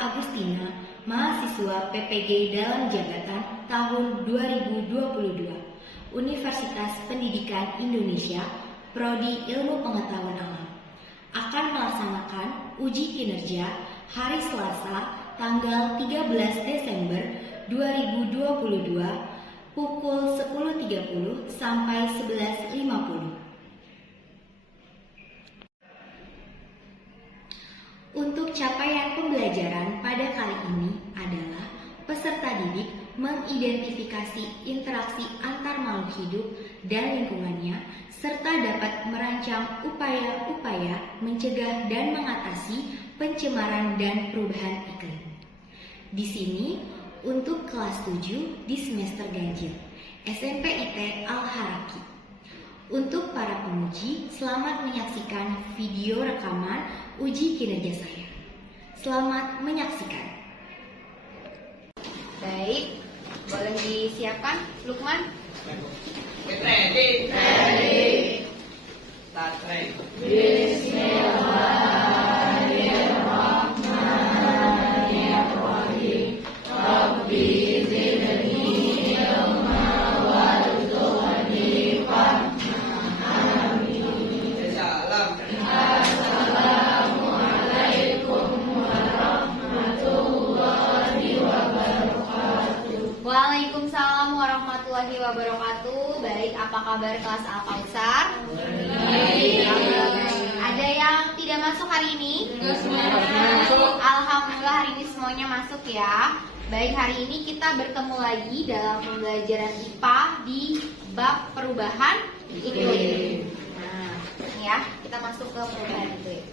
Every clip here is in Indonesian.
Agustina, mahasiswa PPG dalam jabatan tahun 2022, Universitas Pendidikan Indonesia, Prodi Ilmu Pengetahuan Alam, akan melaksanakan uji kinerja hari Selasa tanggal 13 Desember 2022 pukul 10.30 sampai 11.50. Untuk capaian pembelajaran pada kali ini adalah peserta didik mengidentifikasi interaksi antar makhluk hidup dan lingkungannya, serta dapat merancang upaya-upaya mencegah dan mengatasi pencemaran dan perubahan iklim. Di sini, untuk kelas 7 di semester ganjil, SMPIT Al-Haraki. Untuk para penguji, selamat menyaksikan video rekaman uji kinerja saya. Selamat menyaksikan. Baik, boleh disiapkan, Lukman? Ready. Start ready. Bismillahirrahmanirrahim. Rabbi zidni ilma warzuqni fahma. Amin. Salam. Assalamualaikum warahmatullahi wabarakatuh. Waalaikumsalam warahmatullahi wabarakatuh. Baik, apa kabar kelas Al-Kausar? Baik. Ada yang tidak masuk hari ini? Alhamdulillah hari ini semuanya masuk ya. Baik, hari ini kita bertemu lagi dalam pembelajaran IPA di bab perubahan iklim. Nah, ini ya, kita masuk ke perubahan iklim.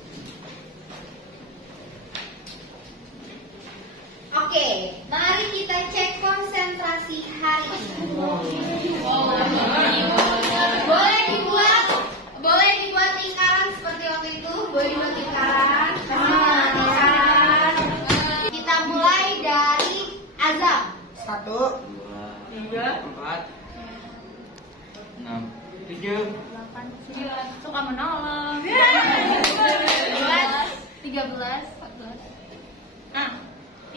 Oke, mari kita cek konsentrasi hari ini. Boleh dibuat lingkaran seperti waktu itu. Boleh dibuat lingkaran. Kita mulai dari azam. 1, 2, 3, 4, 6, 7, 8, 9, suka menolong. 12, 13, 14.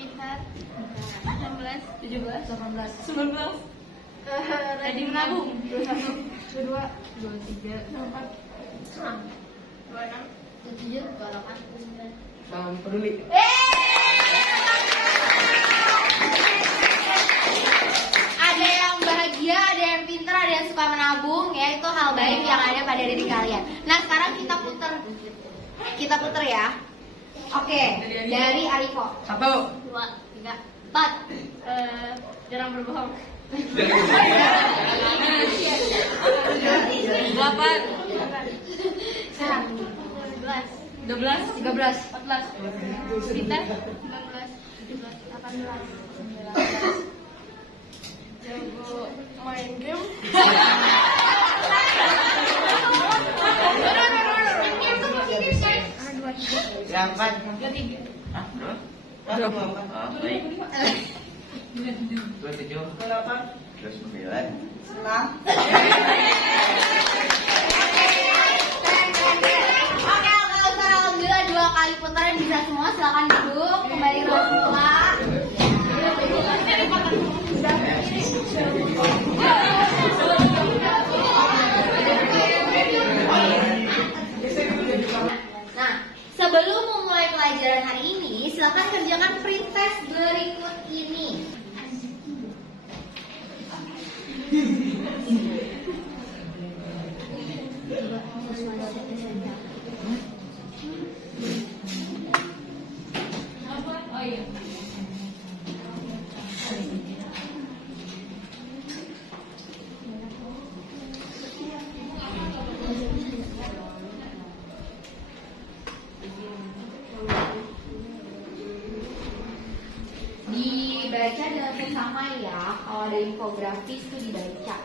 Pintar. 16, 17, 18, 19. Tadi menabung. 21, 22, 23, 24, 26, 27, 28, 29. salam peduli. Ada yang bahagia, ada yang pintar, ada yang suka menabung, ya itu hal baik yang ada pada diri kalian. Nah, sekarang kita putar ya. Oke, dari Arifo. 1, 2, 3, 4. Jarang berbohong. 8, 12, 13. 14, Pintar. 19, 17, 18, 19. Jago main game. Berapa? 23. Ah, berapa? 24. Baik. 27, 28, 29. Senang. Oke, alhamdulillah 2 kali putaran bisa semua. Silakan duduk, kembali ke semula. Nah, sebelum memulai pelajaran hari ini, silakan kerjakan pretest berikut ini. Oh iya. Dibaca dengan seksama ya. Kalau ada infografis itu dibaca.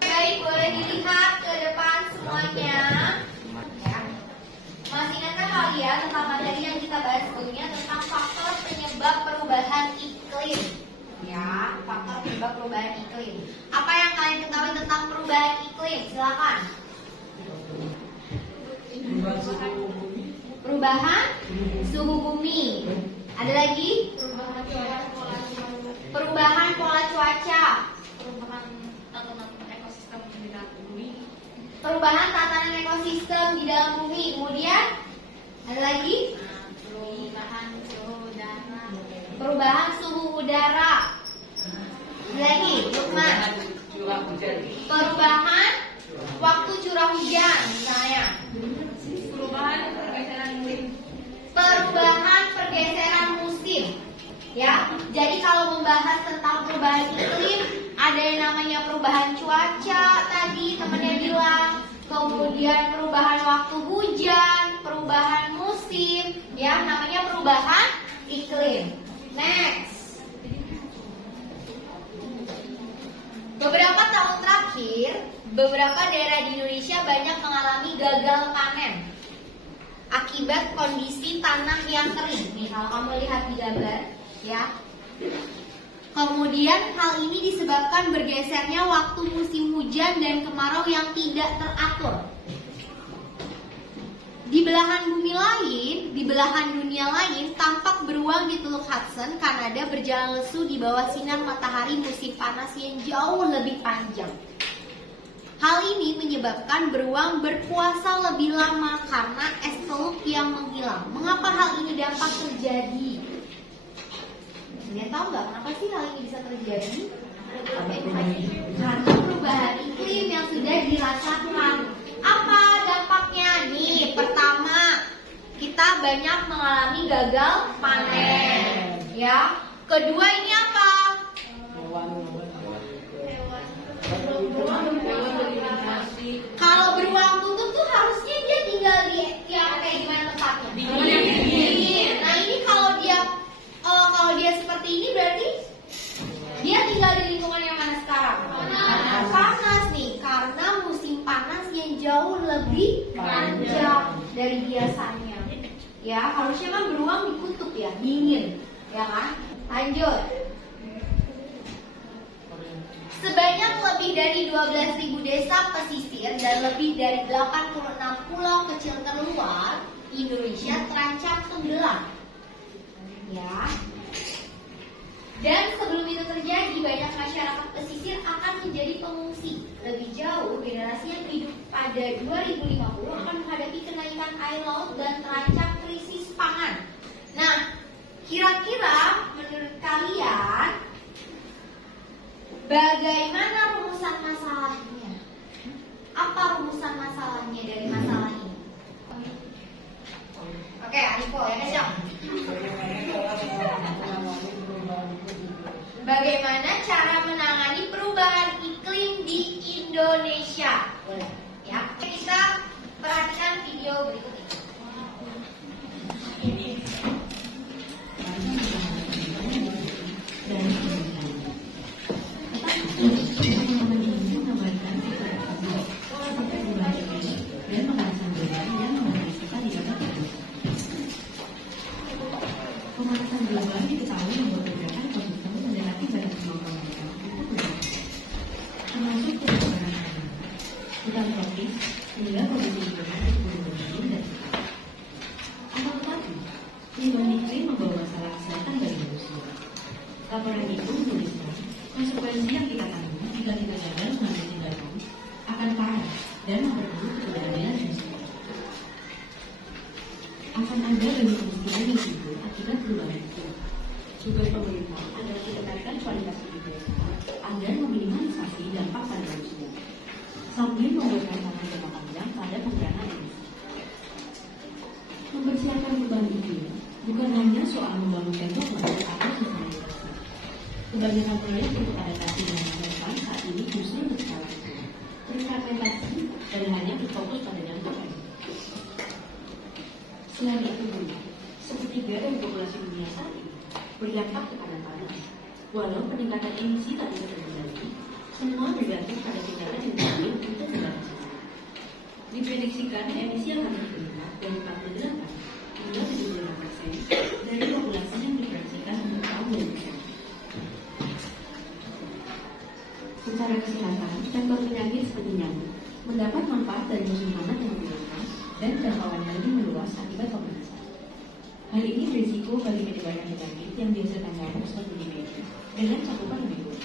Baik, boleh bab perubahan iklim. Apa yang kalian ketahui tentang perubahan iklim? Silakan. Perubahan suhu bumi. Ada lagi? Perubahan pola cuaca. Perubahan tatanan ekosistem di dalam bumi. Kemudian ada lagi? Perubahan suhu udara. Ada lagi? Lukman. Perubahan waktu curah hujan misalnya. Perubahan pergeseran musim. Ya, jadi kalau membahas tentang perubahan iklim, ada yang namanya perubahan cuaca tadi temannya bilang, kemudian perubahan waktu hujan, perubahan musim, ya namanya perubahan iklim. Next. Beberapa tahun terakhir, beberapa daerah di Indonesia banyak mengalami gagal panen akibat kondisi tanah yang kering. Nih, kalau kamu lihat di gambar, ya. Kemudian hal ini disebabkan bergesernya waktu musim hujan dan kemarau yang tidak teratur. Di belahan bumi lain, di belahan dunia lain, tampak beruang di Teluk Hudson, Kanada berjalan lesu di bawah sinar matahari musim panas yang jauh lebih panjang. Hal ini menyebabkan beruang berpuasa lebih lama karena es teluk yang menghilang. Mengapa hal ini dapat terjadi? Kalian tahu nggak kenapa sih hal ini bisa terjadi? Karena perubahan iklim yang sudah dirasakan. Apa dampaknya? Nih, pertama, kita banyak mengalami gagal panen. Ya. Kedua ini apa? Kalau beruang kutub tuh harusnya dia tinggal di yang kayak gimana tempatnya? Dingin. Nah ini kalau dia seperti ini berarti dia tinggal di lingkungan yang mana sekarang? Panas nih, karena musim panas yang jauh lebih panjang dari biasanya. Ya harusnya kan beruang di kutub ya, dingin, ya kan? Lanjut. Sebanyak lebih dari 12.000 desa pesisir dan lebih dari 86 pulau kecil terluar Indonesia terancam tenggelam. Ya. Dan sebelum itu terjadi, banyak masyarakat pesisir akan menjadi pengungsi. Lebih jauh, generasi yang hidup pada 2050 akan menghadapi kenaikan air laut dan terancam krisis pangan. Nah, kira-kira menurut kalian bagaimana rumusan masalahnya? Apa rumusan masalahnya dari masalah ini? Oke, Arifo ya, Kesya. Bagaimana cara menangani perubahan iklim di Indonesia? Ya, kita perhatikan video berikut ini. Pemanasan global diketahui membuat pergerakan ekosistem mendekati batas kemampuan mereka untuk berubah, termasuk perubahan alam, hutan tropis, hingga kondisi lingkungan di gunung dan hutan. Akan tetapi, perubahan iklim membawa masalah kesehatan bagi manusia. Laporan itu menuliskan konsekuensi yang kita tanggung jika kita gagal mengambil tindakan akan parah dan memperburuk kebudayaan manusia. Akan ada banyak kemungkinan yang timbul akibat perubahan iklim. Tugas pemerintah adalah meningkatkan kualitas hidup desa agar meminimalisasi dampak pada manusia, sambil membuat rancangan jangka panjang pada pengurangan emisi. Mempersiapkan perubahan iklim bukan hanya soal membangun tembok baru atau sosialisasi. Kebanyakan proyek untuk adaptasi dengan masa depan saat ini justru berskala kecil, terfragmentasi dan hanya berfokus pada dampak emisi. Selain itu, sepertiga dari populasi dunia saat ini berdampak kepada tanah. Walau peningkatan emisi tak bisa terkendali, semua bergantung pada tindakan yang diambil untuk membatasi. Diprediksikan emisi akan meningkat dari 48 hingga 75% dari populasi yang diproyeksikan untuk tahun 2000. seperti nyamuk mendapat manfaat dari musim panas yang lebih lama dan jangkauan yang lebih meluas akibat pemanasan. Hal ini berisiko bagi penyebaran penyakit yang dihasilkan nyamuk seperti di media dengan cakupan lebih luas.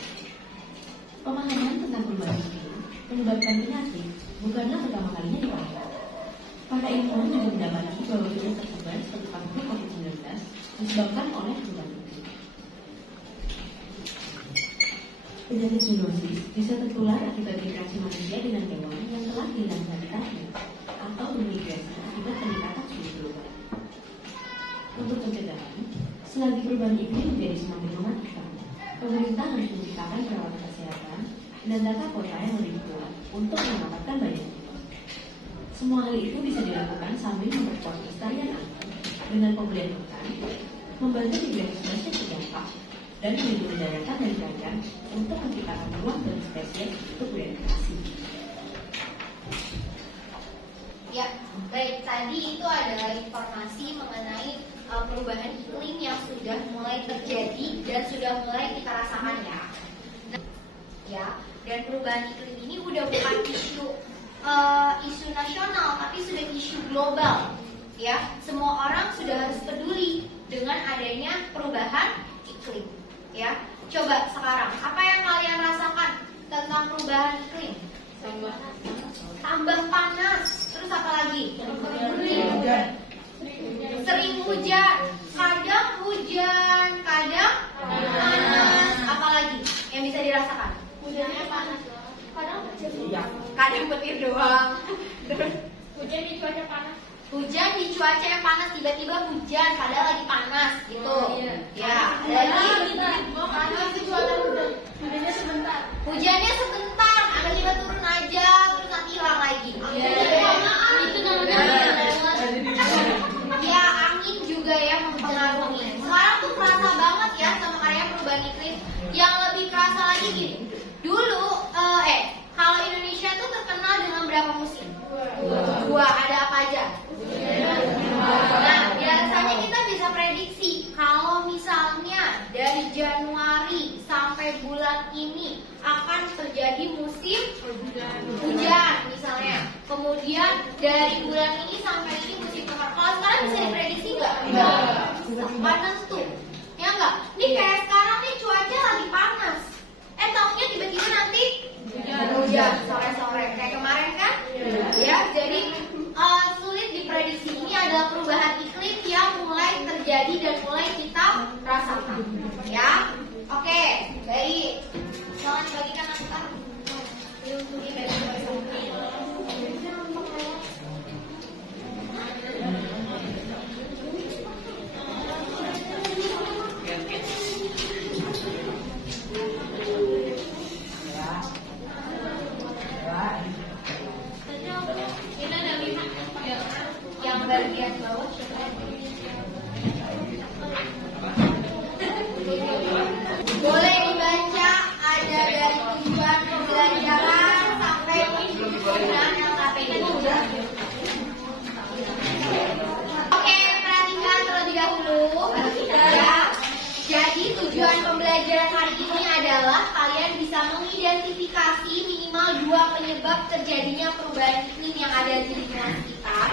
Pemahaman tentang perubahan iklim menyebabkan penyakit bukanlah pertama kalinya dipahami. Para ilmuwan juga mendapati bahwa virus tersebar seperti pandemi COVID-19 disebabkan oleh perubahan iklim. Penyakit zoonosis bisa tertular akibat interaksi manusia dengan hewan yang telah hilang habitatnya atau bermigrasi akibat peningkatan suhu global. Untuk pencegahan, selagi perubahan iklim menjadi semakin mematikan, pemerintah harus menciptakan perawatan kesehatan dan tata kota yang lebih kuat untuk menyelamatkan banyak jiwa. Semua hal itu bisa dilakukan sambil memperkuat kelestarian alam dengan pembelian hutan, membantu migrasi spesies terdampak, dan melindungi daratan dan gajah untuk menciptakan ruang bagi spesies untuk beradaptasi. Ya, baik. Tadi itu adalah informasi mengenai perubahan iklim yang sudah mulai terjadi dan sudah mulai kita rasakan ya. Ya, dan perubahan iklim ini udah bukan isu nasional, tapi sudah isu global. Ya, semua orang sudah harus peduli dengan adanya perubahan iklim. Ya, coba sekarang apa yang kalian rasakan tentang perubahan iklim? Tambah panas, terus apa lagi? Sering hujan, kadang hujan, kadang panas. Apa lagi yang bisa dirasakan? Hujannya panas. Kadang petir doang. Hujan di cuaca panas. Hujan di cuaca yang panas, tiba-tiba hujan padahal lagi panas gitu. Ya, ada lagi. Panas di cuaca hujan. Hujannya sebentar. Hujannya sebentar, tiba-tiba turun aja, terus nanti hilang lagi. Itu namanya Ya, angin juga ya mempengaruhi. Sekarang tuh kerasa banget ya sama karya perubahan iklim. Yang lebih kerasa lagi gini. Dulu, kalau Indonesia tuh terkenal dengan berapa musim? Dua. Ada apa aja? Nah, biasanya kita bisa prediksi kalau misalnya dari Januari sampai bulan ini akan terjadi musim hujan misalnya. Kemudian dari bulan ini sampai ini musim kemarau. Kalau sekarang bisa diprediksi nggak? Panas tuh, ya nggak? Nih kayak sekarang nih cuaca lagi panas. Taunya tiba-tiba nanti hujan sore-sore kayak kemarin kan? Ya, jadi sulit diprediksi. Ini adalah perubahan iklim yang mulai terjadi dan mulai kita rasakan. Ya, oke, baik. Jangan bagikan antar. Yang bagian bawah boleh dibaca, ada dari tujuan pembelajaran sampai penggunaan LKP-nya juga. Oke, perhatikan terlebih dahulu ya. Jadi tujuan pembelajaran hari ini adalah kalian bisa mengidentifikasi minimal 2 penyebab terjadinya perubahan iklim yang ada di lingkungan sekitar.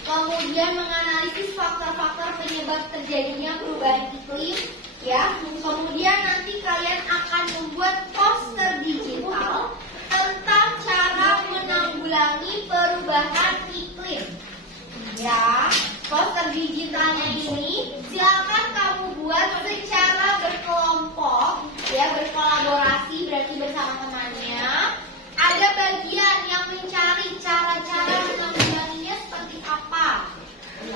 Kemudian menganalisis faktor-faktor penyebab terjadinya perubahan iklim, ya. Kemudian nanti kalian akan membuat poster digital tentang cara menanggulangi perubahan iklim. Ya, poster digitalnya ini silakan kamu buat secara berkelompok, ya, berkolaborasi berarti bersama temannya. Ada bagian yang mencari cara-cara menanggulanginya seperti apa.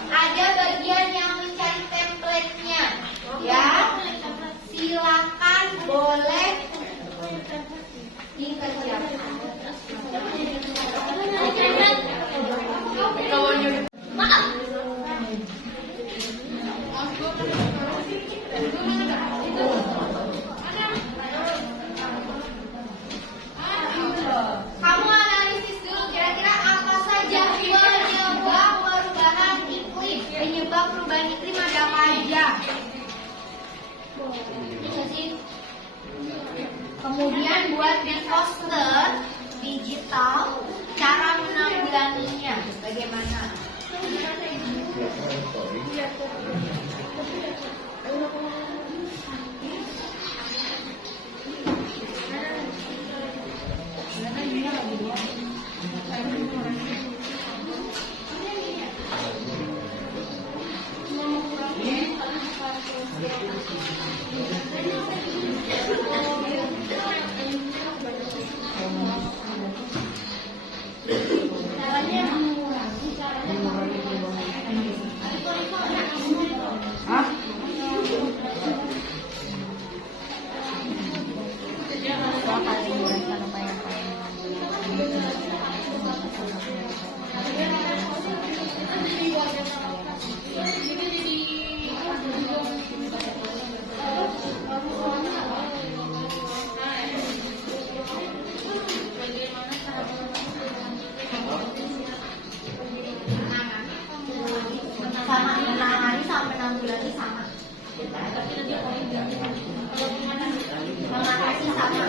Ada bagian yang mencari template-nya, ya. Silakan boleh dikerjakan. Maaf. Sama 6 hari sampai 6 bulan ini sama. Mengatasi sama.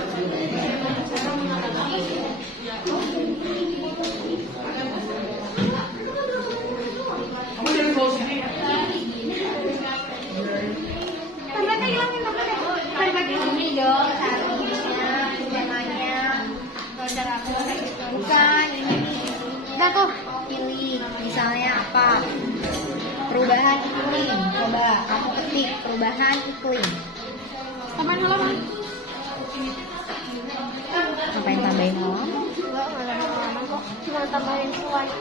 Kamu jangan bawa sini. Ini dong caranya, temanya. Bukan ini. Udah tuh pilih misalnya apa? Perubahan iklim. Coba kamu ketik perubahan iklim. Tambahin halaman. Ngapain tambahin halaman? Enggak ada halaman kok. Cuma tambahin slide.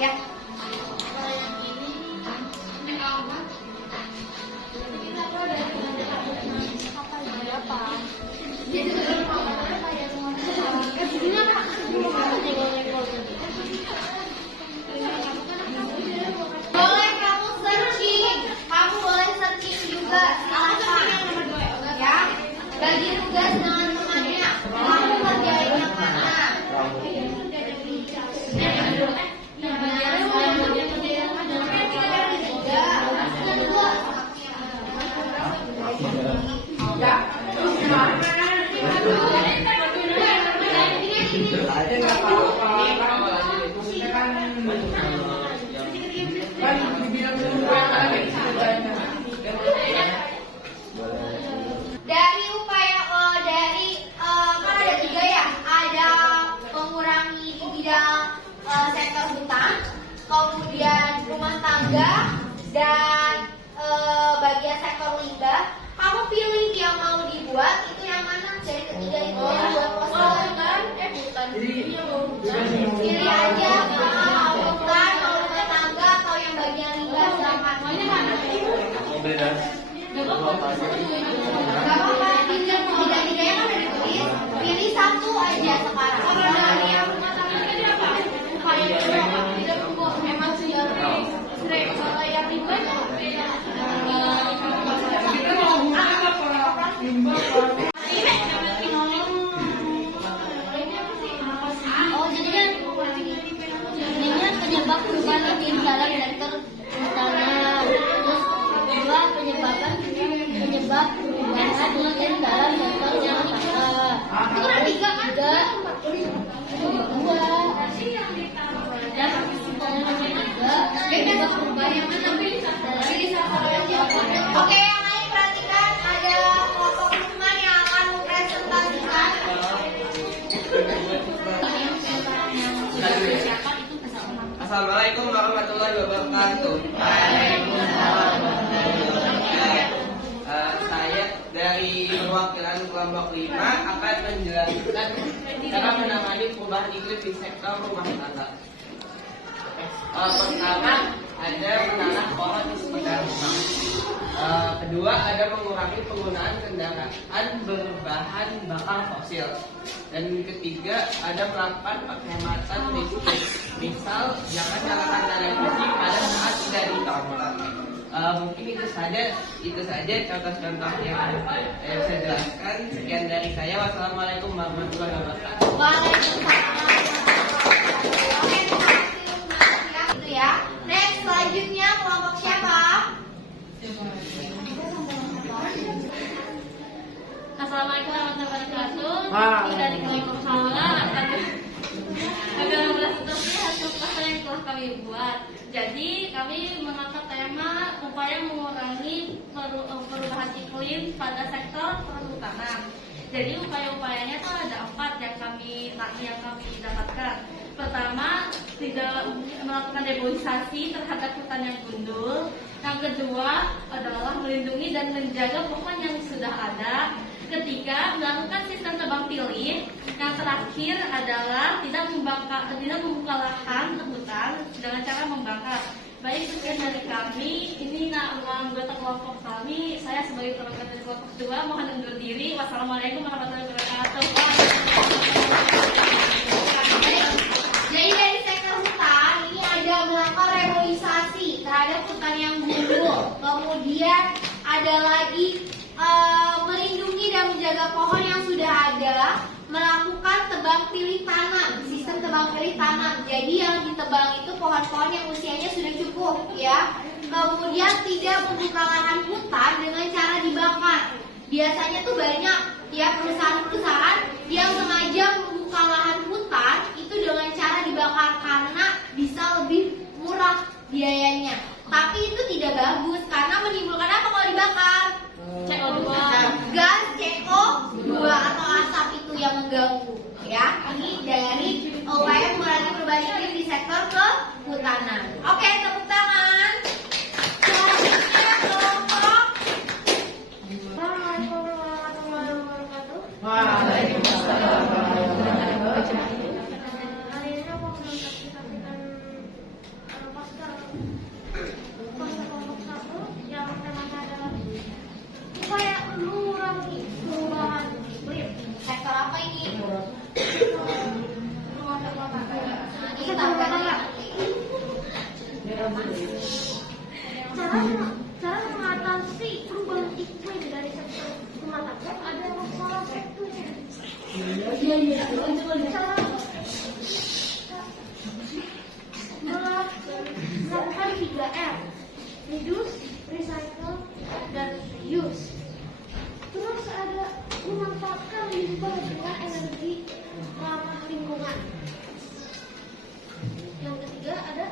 Ya. Boleh kamu searching. Kamu boleh searching juga. Silakan. Ya. Bagi tugas dengan temannya. Kamu kerjain yang mana? Dari upaya kan ada 3 ya, ada mengurangi di bidang sektor hutan, kemudian rumah tangga dan bagian sektor limbah. Kamu pilih yang mau dibuat itu yang mana dari ketiga itu yang buat poster kan? Pilih aja mau hutan, mau rumah tangga atau yang bagian limbah silakan. Gak apa-apa, tiga-tiganya kan udah ditulis. Pilih satu aja sekarang. Dari yang rumah tangga ini apa? Tidak tunggu, emang sih kalau yang limbah Kita mau buat apa? Limbah apa? Oh, jadi kan ini penyebab perubahan iklim dalam sektor tanam. Terus kedua penyebab perubahan iklim dalam sektor rumah tangga. Itu kan 3 kan? 2. Dan penyebab perubahan yang mana? Pilih satu aja. Oke, yang lain perhatikan ada kelompok teman yang akan mempresentasikan. Assalamualaikum warahmatullahi wabarakatuh. Saya dari perwakilan kelompok 5 akan menjelaskan cara menangani perubahan iklim di sektor rumah tangga. Pertama ada menanam pohon di sekitar rumah. Kedua ada mengurangi penggunaan kendaraan berbahan bakar fosil. Dan ketiga ada melakukan penghematan listrik. Misal jangan nyalakan televisi pada saat tidak ditonton. Mungkin itu saja contoh-contoh yang saya jelaskan. Sekian dari saya. Wassalamualaikum warahmatullahi wabarakatuh. Waalaikumsalam. Oke, terima kasih itu ya. Next, selanjutnya kelompok siapa? Assalamualaikum warahmatullahi wabarakatuh. Ini dari kelompok Saula akan membelas seperti hasil pasar yang telah kami buat. Jadi kami mengangkat tema upaya mengurangi perubahan iklim pada sektor perhutanan. Jadi upaya-upayanya itu ada 4 yang kami dapatkan. Pertama, tidak melakukan reboisasi terhadap hutan yang gundul. Yang kedua adalah melindungi dan menjaga pohon yang sudah ada. Ketiga, melakukan sistem tebang pilih. Yang terakhir adalah tidak membuka lahan hutan dengan cara membakar. Baik, sekian dari kami. Ini anggota kelompok kami. Saya sebagai perwakilan dari kelompok 2 mohon undur diri. Wassalamualaikum warahmatullahi wabarakatuh. Jadi dari sektor hutan ini ada melakukan reboisasi terhadap hutan yang gundul. Kemudian ada lagi melindungi dan menjaga pohon yang sudah ada, melakukan tebang pilih tanam, sistem tebang pilih tanam. Jadi yang ditebang itu pohon-pohon yang usianya sudah cukup, ya. Kemudian tidak membuka lahan hutan dengan cara dibakar. Biasanya tuh banyak ya perusahaan-perusahaan yang sengaja membuka lahan hutan itu dengan cara dibakar karena bisa lebih murah biayanya. Tapi itu tidak bagus karena menimbulkan apa kalau dibakar? CO2. Gas CO2 atau asap itu yang mengganggu, ya. Ini dari upaya mengurangi perubahan iklim di sektor kehutanan. Oke, tepuk tangan. Selanjutnya kelompok. Assalamualaikum warahmatullahi wabarakatuh. Waalaikumsalam. Hari ini aku akan menyaksikan poster kelompok 1 yang temanya adalah upaya mengurangi perubahan iklim. Sektor apa ini? Ini Cara mengatasi perubahan iklim dari sektor rumah tangga ada salah satunya. Cara melakukan 3R, reduce, recycle, dan reuse. Terus ada memanfaatkan limbah dengan energi ramah lingkungan. Yang ketiga ada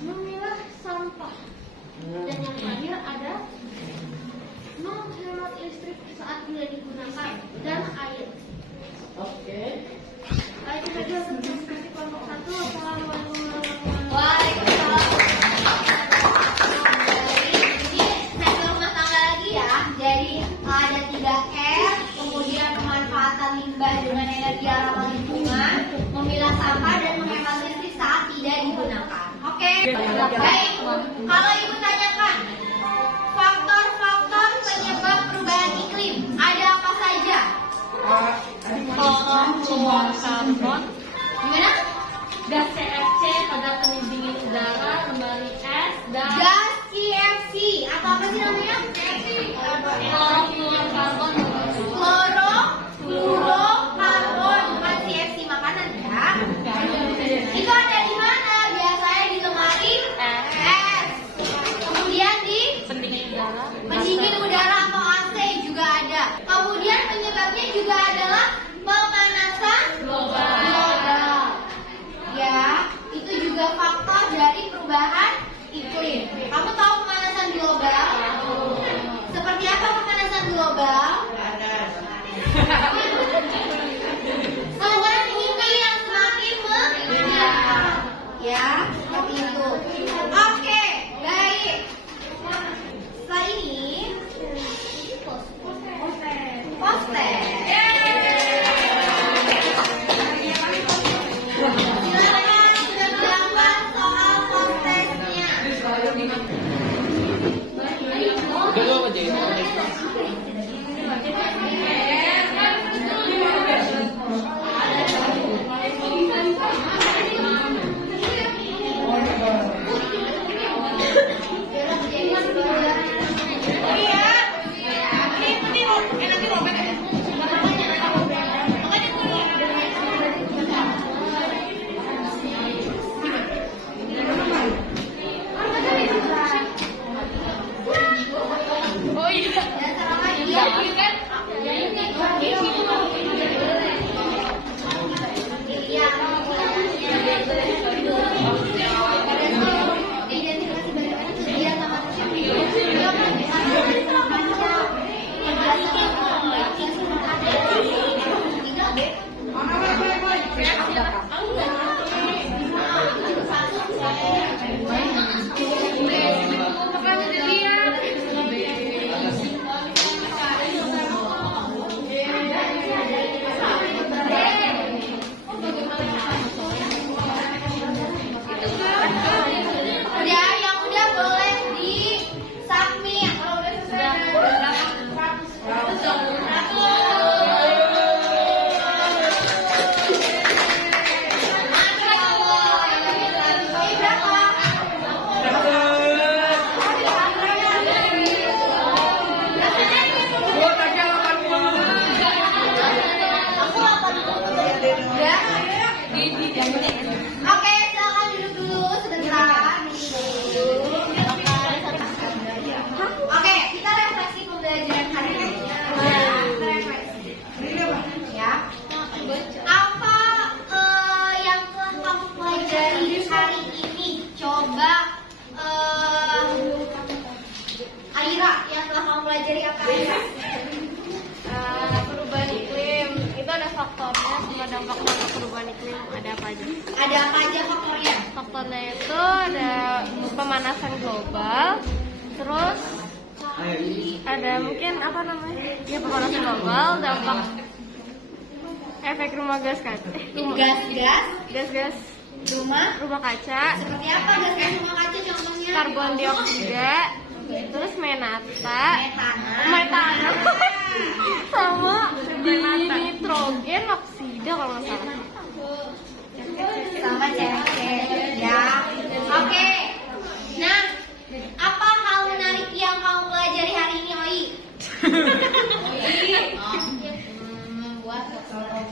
memilah sampah. Dan yang terakhir ada menghemat listrik saat tidak digunakan dan air. Oke. Baik, kita juga seperti kelompok 1. Assalamualaikum warahmatullahi wabarakatuh. Waalaikumsalam. Ini sektor rumah tangga lagi ya. Jadi ada 3R, kemudian pemanfaatan limbah dengan energi ramah lingkungan, memilah sampah dan menghemat listrik saat tidak digunakan. Oke. Baik. Kalau ibu tanyakan faktor-faktor penyebab perubahan iklim ada apa saja? Keluar karbon, Gimana? gas CFC pada pendingin udara, kembali es, dan Gas CFC atau apa sih namanya? klorofluorkarbon. Klorofluorokarbon, bukan CFC makanan ya. Itu ada di mana? Biasanya di lemari es. Kemudian di Pendingin udara. pendingin udara atau AC juga ada. Kemudian penyebabnya juga adalah pemanasan global. Ya, itu juga faktor dari perubahan iklim. Kamu tahu pemanasan global? Seperti apa pemanasan global? Perubahan iklim yang semakin meningkat. Ya, seperti itu. Oke, baik. Setelah ini poster. Silakan sudah menyiapkan soal posternya. aja. Ada apa aja faktornya? Faktornya itu ada pemanasan global, terus ada mungkin apa namanya? Ya pemanasan global, dampak efek rumah gas kaca. Gas-gas rumah kaca, Seperti apa gas rumah kaca contohnya? karbon dioksida, terus metana, sama nitrogen oksida kalau nggak salah. Sama CFC ya. Oke. Nah, apa hal menarik yang kamu pelajari hari ini, Oi?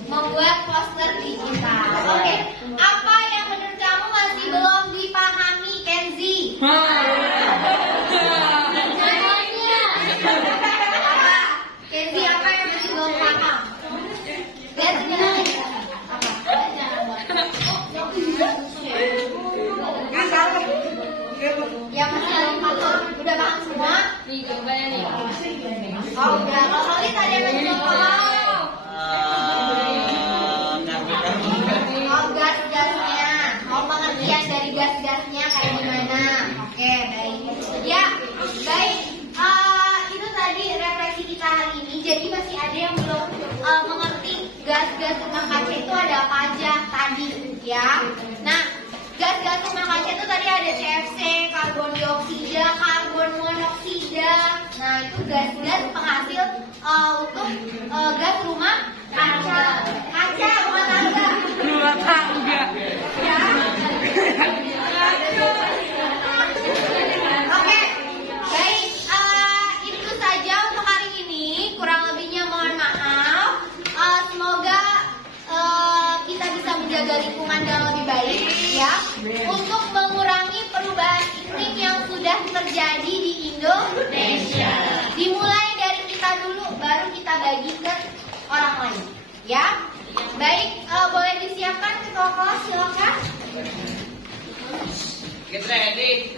Membuat poster digital. Oke. Apa yang menurut kamu masih belum dipahami, Kenzi? Apa? Kenzi, apa yang masih belum paham? Lihat sini. Yang masih belum paham, udah paham semua? Oh, udah. Kalau Khalid ada yang masih belum paham? Oh, gas-gasnya. Oh, pengertian dari gas-gasnya kayak gimana? Oke, baik. Ya, baik. Itu tadi refleksi kita hari ini. Jadi masih ada yang belum mengerti gas-gas rumah kaca itu ada apa aja tadi, ya. Nah, gas-gas rumah kaca itu tadi ada CFC, karbon dioksida, karbon monoksida. Nah, itu gas-gas penghasil untuk gas rumah kaca. Kaca rumah tangga. Ya. Oke, baik. Itu saja untuk hari ini. Kurang lebihnya mohon maaf. Semoga kita bisa menjaga lingkungan yang lebih baik, ya, untuk mengurangi perubahan iklim yang sudah terjadi di Indonesia. Dimulai dari kita dulu, baru kita bagi ke orang lain, ya. Baik, boleh disiapkan ketua kelas, silakan. Get ready.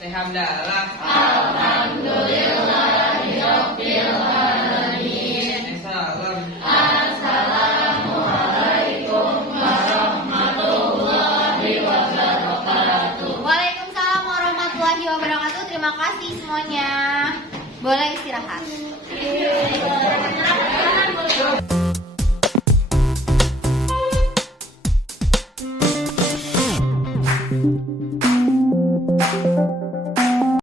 Teh hamdalah. Salam. Waalaikumsalam warahmatullahi wabarakatuh. Terima kasih semuanya. Boleh istirahat.